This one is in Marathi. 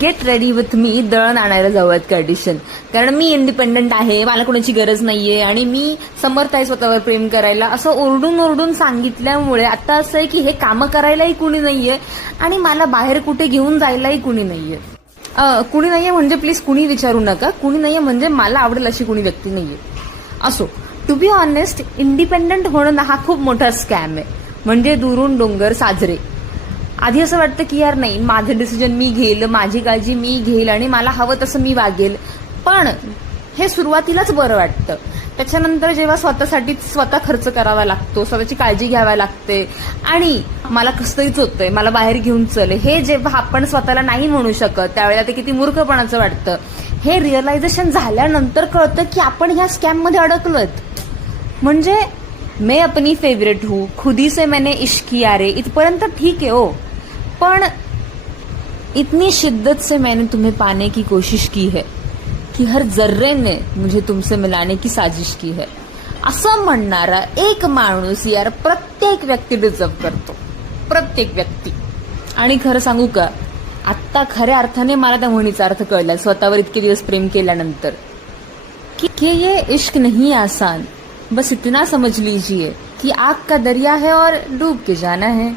गेट रेडी विथ मी दळण आणायला जाऊयात का ऑडिशन. कारण मी इंडिपेंडंट आहे, मला कोणाची गरज नाहीये आणि मी समर्थ आहे स्वतःवर प्रेम करायला, असं ओरडून ओरडून सांगितल्यामुळे आता असं आहे की हे कामं करायलाही कुणी नाहीये आणि मला बाहेर कुठे घेऊन जायलाही कुणी नाहीये. कुणी नाहीये म्हणजे प्लीज कुणी विचारू नका, कुणी नाहीये म्हणजे मला आवडेल अशी कुणी व्यक्ती नाहीये. असो, टू बी ऑनेस्ट, इंडिपेंडंट होणं हा खूप मोठा स्कॅम आहे. म्हणजे दुरून डोंगर साजरे. आधी असं वाटतं की यार नाही, माझं डिसिजन मी घेईल, माझी काळजी मी घेईल आणि मला हवं तसं मी वागेल. पण हे सुरुवातीलाच बरं वाटतं. त्याच्यानंतर जेव्हा स्वतःसाठी स्वतः खर्च करावा लागतो, स्वतःची काळजी घ्यावी लागते आणि मला कसंच होतंय, मला बाहेर घेऊन चल, हे जेव्हा आपण स्वतःला नाही म्हणू शकत त्यावेळेला ते किती मूर्खपणाचं वाटतं. हे रिअलायझेशन झाल्यानंतर कळतं की आपण ह्या स्कॅम मध्ये अडकलोय. म्हणजे मैं अपनी फेवरेट हूँ, खुदी से मैंने इश्क किया रे, इथपर्यंत ठीक आहे हो, पण इतनी शिद्दत से मैंने तुम्हें पाने की कोशिश की है कि हर जर्रे ने मुझे तुमसे मिलाने की साजिश की है, असं म्हणणारा एक माणूस यार प्रत्येक व्यक्ती डिझर्व करतो, प्रत्येक व्यक्ती. आणि खरं सांगू का, आत्ता खऱ्या अर्थाने मला त्या म्हणीचा अर्थ कळला स्वतःवर इतके दिवस प्रेम केल्यानंतर, कि ये इश्क नहीं आसान, बस इतना समझ लीजिए कि आग का दरिया है और डूब के जाना है.